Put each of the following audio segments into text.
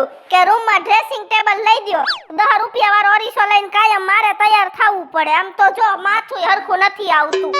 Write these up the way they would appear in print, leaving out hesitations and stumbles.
કીધું કે રૂમમાં ડ્રેસિંગ ટેબલ લઈ દ્યો 10 રૂપિયા વાળો અરીસો લઈને કાયમ મારે તૈયાર થવું પડે આમ તો જો માથું હરખું નથી આવતું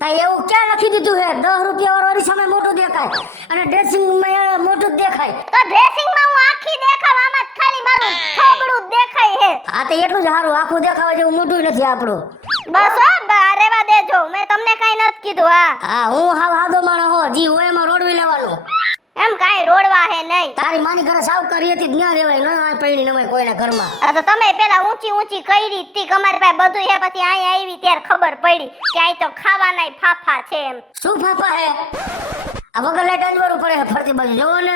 તા એવું ક્યાં લખી દીધું હે 10 રૂપિયા વાળો અરીસામાં મોટું દેખાય અને ડ્રેસિંગમાં મોટું જ દેખાય તો ડ્રેસિંગમાં હું આખી દેખાવ આમાં જ ખાલી મારું થોબડું જ દેખાય હે આ તો એટલું જ સારું આખું દેખાવા જેવું મોટું નથી આપણું બસ હો બા રેવા દેજો મેં તમને કાઈ નથી કીધું હા હું હાવ હાદો માણસ હો જી હોય એમાં રોડવી લેવાનું એમ કાઈ રોડવા હે નહીં તારી માની ઘરે સાવ કરી હતી ત્યાં રેવાય ન આ પૈણી નવાય કોઈના ઘરમાં આ તો તમે પેલા ઊંચી ઊંચી કરી તી કમારી પાસે બધું હે પછી અહીંયા આવી ત્યારે ખબર પડી કે આ તો ખાવાનાય ફાફા છે એમ શું ફાફા હે આ વગર લાઈટ અંજવારું પડે ફરતી બાજુ જોવો ને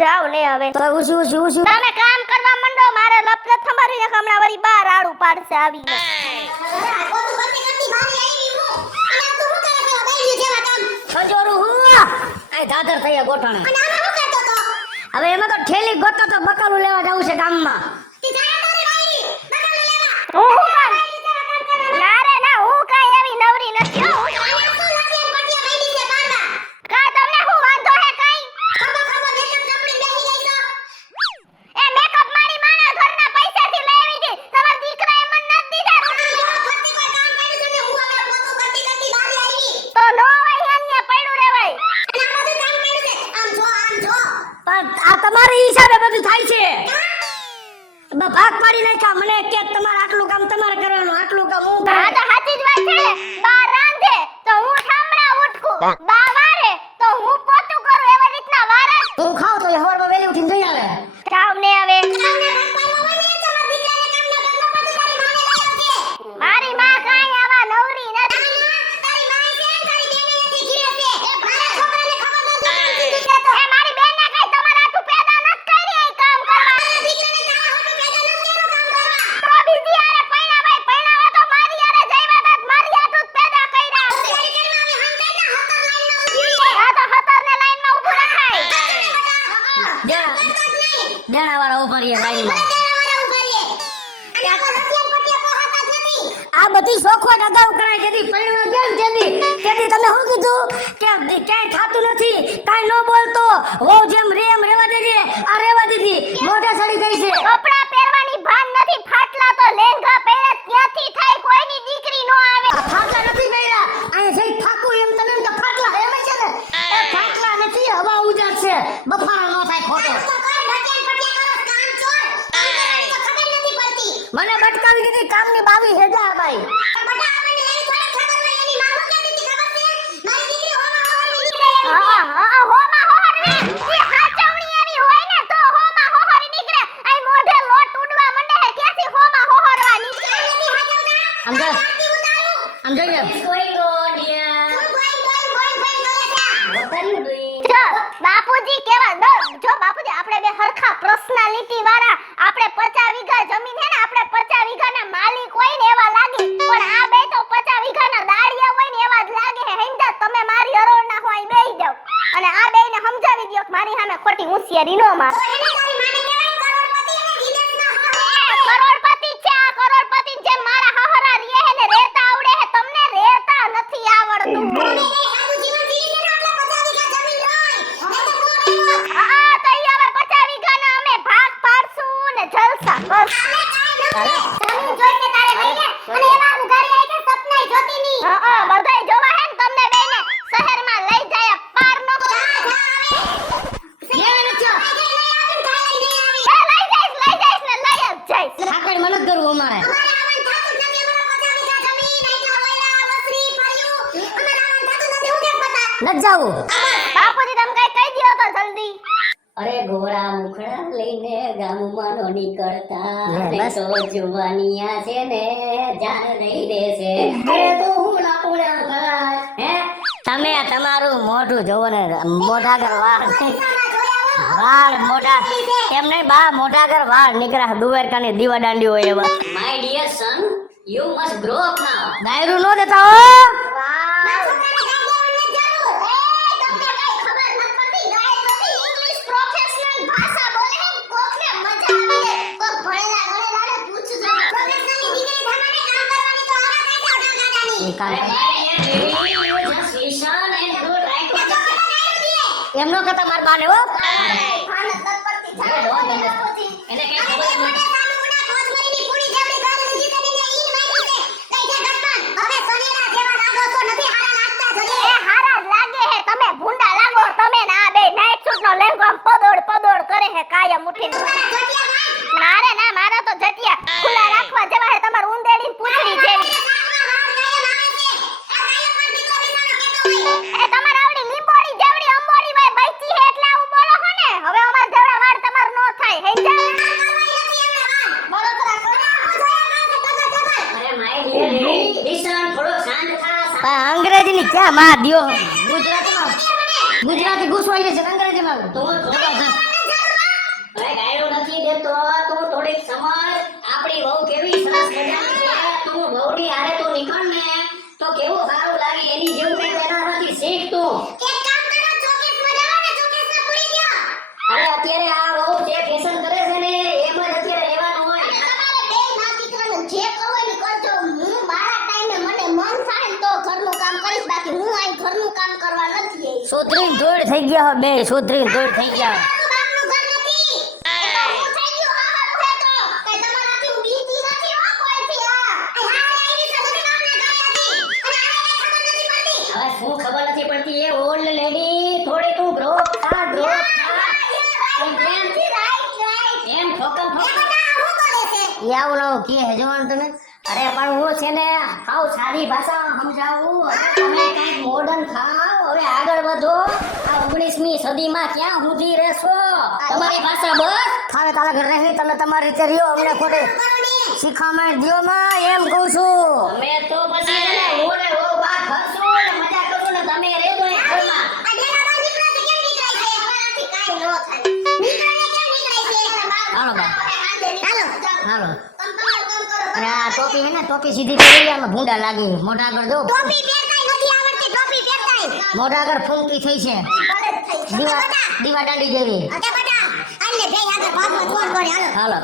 જાવ ને હવે તો ઉસી તમે કામ કરવા મંડો મારે લપલપ થમારી ને હમણાં વળી બાર આડું પાડશે આવીને ખંજોરું હું આ દાદર થયા ગોઠાણા હવે એમાં તો ઠેલી ગોતો તો બકાલું લેવા જવું છે ગામમાં ના રે ના હું કાઈ એવી નવરી નથી હો કા તમને હું વાંધો હે કાઈ એ મેકઅપ મારી માના ઘરના પૈસાથી લેવી હતી તમાર દીકરાએ મને નથી દીધા તો નો હોય અન્ય પડ્યું રેવાય પણ આ તમારી હિસાબે બધું થાય છે ભાગ પાડી નાખ્યા મને કે તમારે આટલું કામ તમારે કરવાનું આટલું કામ હું હા તો સાચી જ વાત છે ને બા રાંધે તો હું ઠામડા ઉઠકું બા વારે તો હું પોતું કરું એવી રીતના વારે હું ખાવ તો હવારમાં વેલી ઉઠીને જઈ આવે જાવ ને હવે મારી માં કાઈ આવા નવરી નથી એ મારી બેનને કઈ તમારા આટલું પેદા નથી કરી એ કામ કરવા તો બીજી આરે પૈણાવા તો મારી આરે જઈવા તા મારી આટલું જ પેદા કર્યા હા તો હતરને લાઈનમાં ઊભું રખાય દેણા વાળા ઉભા રહીએ લાઈનમાં આ બધી શોખવટ અગાઉ કરાય જેથી પરિણામ કેમ જેથી તમે શું કીધું કે ક્યાંય થાતું નથી કાંઈ ન બોલતો હો જેમ રેમ રેવા દેજે આ રેવા દીધી મોઢે સડી ગઈ છે કપડા પહેરવાની ભાન નથી ફાટલા તો લેંઘા પહેરે ત્યાંથી થાય કોઈની દીકરી નો આવે આ ફાટલા નથી પહેર્યા અહીં જઈ થાકું એમ તને તો ફાટલા એમ છે ને એ ફાટલા નથી હવા ઉજાડ છે બફારો ન થાય ખોટો મને બટકાવી દીધી કામની બાવી હેજા ભાઈ હા હોમાં હોહર રે એ હાચવણી એવી હોય ને તો હોમાં હોહર નીકળે આઈ મોઢે લોટ ઉડવા મંડે હે ક્યાંથી હોમાં હોહરવા નીકળે આમ જોઈએ જો બાપુજી કેવા જો બાપુજી આપણે બે હરખા પર્સનાલિટી વાળા આપણે 50 વીઘા જમીન હે ને આપણે 50 વીઘાના માલિક હોય ને એવા લાગે પણ આ બે તો 50 વીઘાના દાળિયા હોય ને એવા જ લાગે હે હેંડા તમે મારી હરોળ ના હોય બેહી જાવ અને આ બેયને સમજાવી દ્યો કે મારી સામે ખોટી હોશિયારી નો માર કરોડપતિ છે આ કરોડપતિ જે મારા હહરા રીએ હે ને રેતા આવડે હે તમને રેતા નથી આવડતું આ તો ઈ હવે 50 વીઘાના અમે ભાગ પાડશું ને જલસા બસ જમીન જોઈને તારે લઈને અને એવા ઉઘાડી આઈ કે સપનાય જોતી ની બધાય જોવા હે ને તમને બેને શહેરમાં લઈ જાય પાર નો ઠાકર મને કરું અમારે ન જાવું બાપુજી તમે કઈ કહી દ્યો તો જલ્દી અરે ઘોડા મુખડા લઈને ગામમાં નો નીકળતા ને તો જુવાનિયા છે ને જાન લઈ દેશે અરે તો હું ના પૂળ્યા કરાય હે તમે તમારું મોઢું જોવો ને મોઢા કર વાળ મોઢા એમ નહીં બા મોઢા કર વાળ નીકળ્યા દુવેરકાની દીવા દાંડી હોય એવા my dear son you must grow up now દાયરું નો દેતા હો એમનો કહેતા માર બાને હો એને કઈ ખબર જ નથી. એ હારા જ લાગે હે, તમે ભૂંડા લાગો તમે ને આ બે નાઈટ સૂટ નો લેંગો આમ પદોડ કરે હે કાયમ ઉઠીને. મારે ના, મારા તો જટિયા ખુલ્લા રાખવા જેવા હે, તમાર ઉંદેડીની પૂંછડી જેવી. એ તમાર આવડી લીંબોડી જેવડી અંબોડી વાય બચી હે એટલે આવું બોલો છો ને. હવે અમાર જેવડા વાળ તમાર નો થાય હે જા. અરે માય ડિયર લેડી, લિસન, થોડો શાંત થા. અંગ્રેજીની ક્યાં માં દ્યો? ગુજરાતી ઘૂસવાઈ જશે અંગ્રેજીમાં. તું થોડો અરે ગાયરો નથી દેતો, તું થોડીક સમજ. આપણી વહુ કેવી સરસ મજાની છે, તું વહુની હારે તું નીકળ ને તો કેવું સારું લાગે. એની જેવું કઈ એનાથી શીખ તું. અરે અત્યારે આ વહુ જે ફેશન કરે છે ને એમ જ અત્યારે રહેવાનું હોય. જે કહો એ કરજો. હું મારા ટાઈમે મને મન થાય ને તો ઘરનું કામ કરીશ, બાકી હું અહીં ઘરનું કામ કરવા નથી આવી. સોત્રીન દોડ થઈ ગયા હો બે, સોત્રીન દોડ થઈ ગયા. હવે શું ખબર નથી પડતી એ ઓલ્ડ લેડી, થોડી તું ગ્રો થા, ગ્રો થા. એમ ઠોકમ ઠોકમ યાવલો કે હે જવાન તમે. અરે પણ હું છે ને હાવ સારી ભાષામાં સમજાવું. હવે તમે કંઈક મોડર્ન થાવ, હવે આગળ વધો. આ 19મી સદીમાં ક્યાં સુધી રહેશો? તમારી ભાષા બસ. થાવે તારા ઘર રહી, તમે તમારી રીતે રહ્યો, અમને ખોટે શીખામણ દ્યો માં, એમ કહું છું. અમે તો પછી છે ને હું ને વહુ વાત કરશું ને મજા કરું ને તમે રહેજો એ ઘરમાં. હાલો બા, હાલો. અને આ ટોપી હે ને, ટોપી સીધી કરી લે, આમાં ભૂંડા લાગી. મોઢા આગળ જો, મોઢા આગળ ફૂંકી થઈ છે, દીવા દાંડી જેવી. હાલો.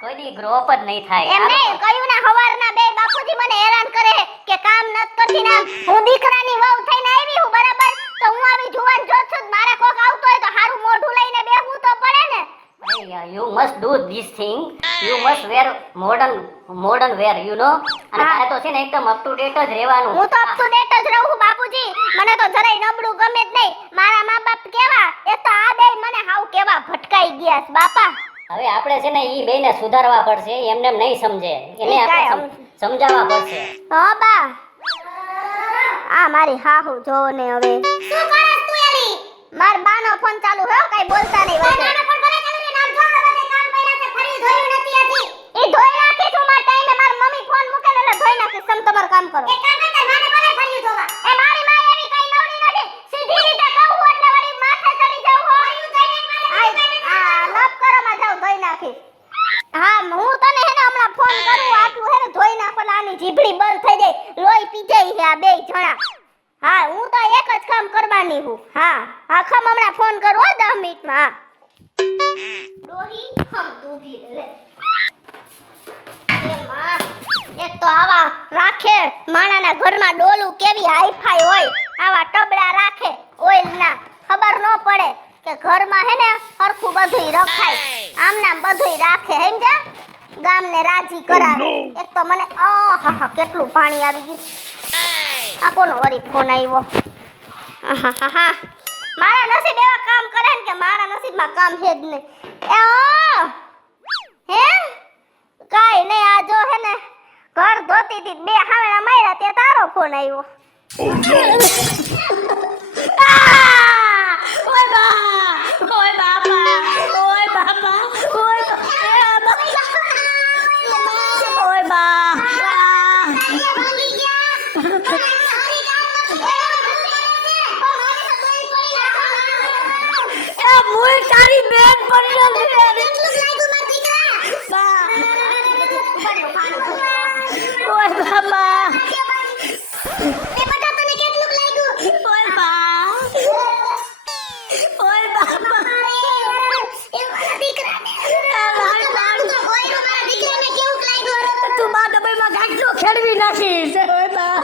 કોઈ દી ગ્રોપ જ નહીં થાય. એમ નહીં કહ્યું ને હવારના બે બાપુજી મને હેરાન કરે કે કામ નત કરતી ને. હું દીકરાની વહુ થઈને આવી હું બરાબર, તો હું આવી જુવાન જોત છું. મારે કોક આવતો હોય તો હારું મોઢું લઈને બેહવું તો પડે ને. You must do this thing. You must wear modern wear, you know. અને તારે તો છે ને એકદમ અપ ટુ ડેટ જ રહેવાનું. હું તો અપ ટુ ડેટ જ રહું છું બાપુજી. મને તો જરાય નબળું ગમે જ નહીં. મારા મા બાપ કેવા, એ તો આ બે મને હાવ કેવા ભટકાઈ ગયા છે બાપા. હવે આપણે છે ને ઈ બેને સુધારવા પડશે. એમને એમ નહીં સમજે, એને ઈ કાંઈ આપણે સમજાવવા પડશે. હા બા, આ મારી હાહુ જો ને હવે શું કરસ તું એલી? માર બાનો ફોન ચાલુ હે, કઈ બોલતા નહીં વચ્ચે. બાનો ફોન ભલે ચાલુ રે, નામ જો બધે કામ પડ્યા છે, ફરી ધોયું નથી હજી. ઈ ધોઈ નાખી છું માર ટાઈમે. માર મમ્મી ફોન મૂકે એટલે ધોઈ નાખી. તમે તમારું કામ કરો. એક કામ કર, માને ભલે ફરી ધોવા. એ મારી માં એવી કઈ નવરી નથી. સીધી રીતે કહું એટલે વળી માથે ચડી જાવ હો. આ લપ કરો માં જાવ ધોઈ નાખી. હા, હું તને હે ને હમણાં ફોન કરું. આટલું હે ને ધોઈ નાખો એટલે આની જીભડી બંધ થઈ જાય. લોહી પી જાય છે આ બે જણા. હા, હું તો એક જ કામ કરવાની હું. હા હા, ખમ હમણાં ફોન કરું હો 10 મિનિટમાં. હા લોહી ખમ દૂધી લે. એ માં, એક તો આવા રાખે માણાના ઘરમાં ડોલું કેવી હાઈફાઈ હોય. આવા ટબડા રાખે ઓઇલના. ખબર ન પડે કે ઘરમાં હે ને હરખું બધુંય રખાય. આમ નામ બધુંય રાખે સમજ્યા? ગામને રાજી કરાવે. એક તો મને આહાહા કેટલું પાણી આવી ગયું. આ કોનો વળી ફોન આવ્યો? આહાહા, મારા નસીબ એવા કામ કરે ને કે મારા નસીબમાં કામ છે જ નહીં. હે કાઈ નહીં, આ જો હે ને ઘર ધોતી હતી, બે હાવડા માર્યા તે તારો ફોન આવ્યો. ઓય બા, ઓય બાપા, ઓય બાપા, ઓય બા, મુઈ તારી બેન પડી ઓય બાપા, ઓય બા, ઓય બાપા, તું બા ડબ્બામાં ગાંઠલો ખેડવી નાખીશ. ઓય બા,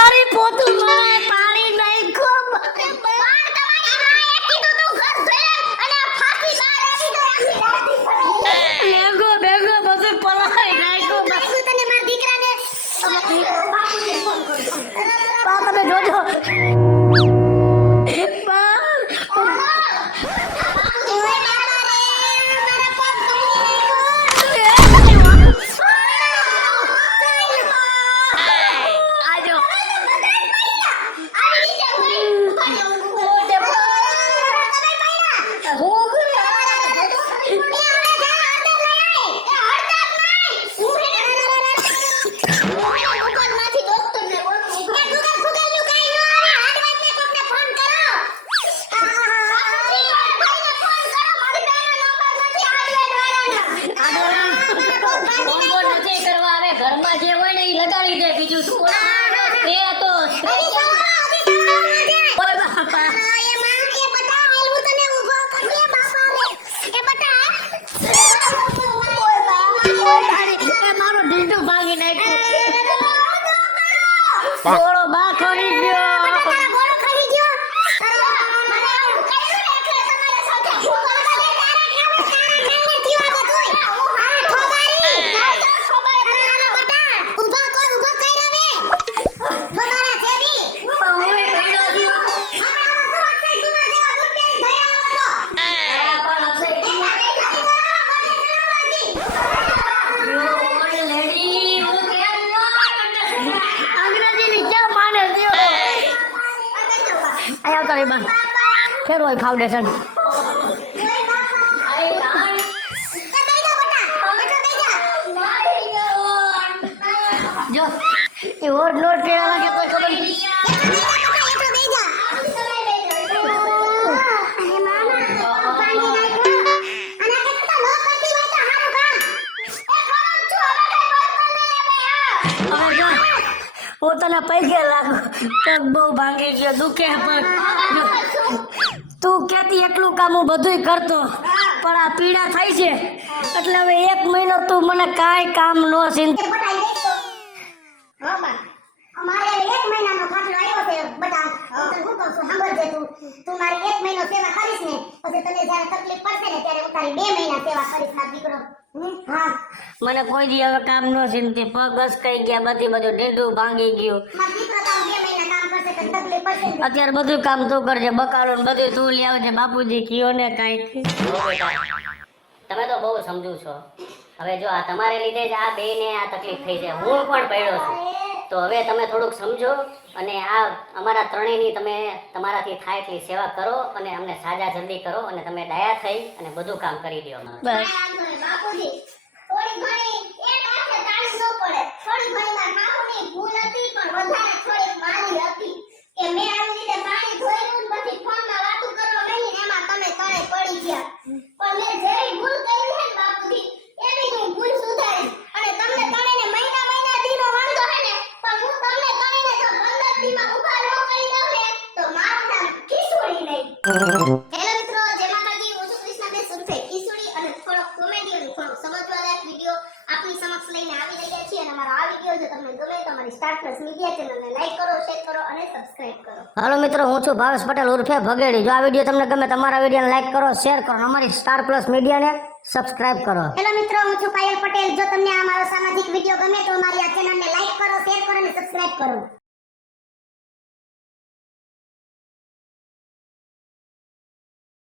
તારી પોતું મારે પાણી નાખ્યો પણ તમારી માએ કીધું તું ઘર ધોઈ અને આ ફાકી બહાર આવી તો આખી રાતી ફરી. ભેગો ભેગો બધું પલાઈ નાખ્યો બાપુ તને મારા દીકરાને બાપુને ફોન કરું. બા તમે જોજો બા બાપુજી ઓય બાબા રે મારા પગ ધોઈ આજો નથી કરવા આવે ઘરમાં જે હોય ને એ લગાડી દે બીજું શું એ તો ઓય બાપા એ મારો ઢીંડો ભાગી નાખ્યો ગોળો બા ખોરી ગયો આયા તારી માં ફેરવાય ફાઉન્ડેશન જો એ ઓર નોટ કેવા લાગે તો ખબર નહીં હવે જો હું તને પૈકે લાગુ પગ બહુ ભાંગી ગયો દુખે પગ તું કેતી એટલું કામ હું બધુંય કરતો પણ આ પીડા થાય છે એટલે હવે 1 મહિનો તું મને કાંઈ કામ નો ચિંત અમારે 1 મહિનાનો ખાટલો આવ્યો છે બટા હું કહું છું સાંભળજે તું મારી 1 મહિનો સેવા કરીશ ને પછી તને જ્યારે તકલીફ પડશે ને ત્યારે હું તારી 2 મહિના સેવા કરીશ મારો દીકરો હા મને કોઈ દી હવે કામ નો ચિંતી પગ ઘસકાઈ ગયા બધું ઢીંડું ભાંગી ગયું મારો દીકરો તો 2 મહિના કામ કરશે તો તકલીફ પડશે ને. અત્યારે બધું કામ તું કરજે બકાલો ને બધું તું લઈ આવજે બાપુજી કયો ને કાંઈક તમે તો બહુ સમજુ છો હવે જો આ તમારે લીધે જ આ બેને આ તકલીફ થઈ છે હું પણ પડ્યો છું તો હવે તમે થોડુંક સમજો અને આ અમારા ત્રણેયની તમે તમારાથી થાય એટલી સેવા કરો અને અમને સાજા જલ્દી કરો અને તમે દયા થઈ અને બધું કામ કરી દો અમારું. બસ બાપુજી થોડી ઘણી એક હાથે તાળી ન પડે થોડી ઘણી માં માહુની ભૂલ હતી પણ વધારે થોડીક મારી હતી કે મેં આવી રીતે પાણી ધોયું ને પછી ફોનમાં વાતું કરવા માંડી ને એમાં તમે તળે પડી ગયા પણ મેં જેવી ભૂલ કરી છે ને બાપુજી એવી હું ભૂલ સુધારીશ અને તમને તણેને મહિના દીનો વાંધો હે ને પણ હું તમને તણેને જો 15 દીમાં ઉભા ન કરી દઉં ને તો મારું નામ ખીસુડી નહીં. હેલો મિત્રો, જય માતાજી. હું છું કૃષ્ણાબેન સુરફે ખીસુડી અને થોડોક કોમેડી અને થોડોક સમજવાલાયક વિડિયો આપની સમક્ષ લઈને આવી રહ્યા છીએ અને અમારો આ વિડિયો જો તમને ગમે તો અમારી સ્ટાર પ્લસ મીડિયા ચેનલને લાઈક કરો, શેર કરો અને સબસ્ક્રાઇબ કરો. હાલો મિત્રો હું છું ભાવેશ પટેલ ઉર્ફે ભગેડી જો આ વિડીયો તમને ગમે તમારા વિડીયોને લાઈક કરો શેર કરો અને અમારી સ્ટાર પ્લસ મીડિયાને સબસ્ક્રાઇબ કરો હેલો મિત્રો, હું છું પાયલ પટેલ. જો તમને આ મારો સામાજિક વિડિયો ગમે તો અમારી આ ચેનલને લાઈક કરો, શેર કરો અને સબસ્ક્રાઇબ કરો.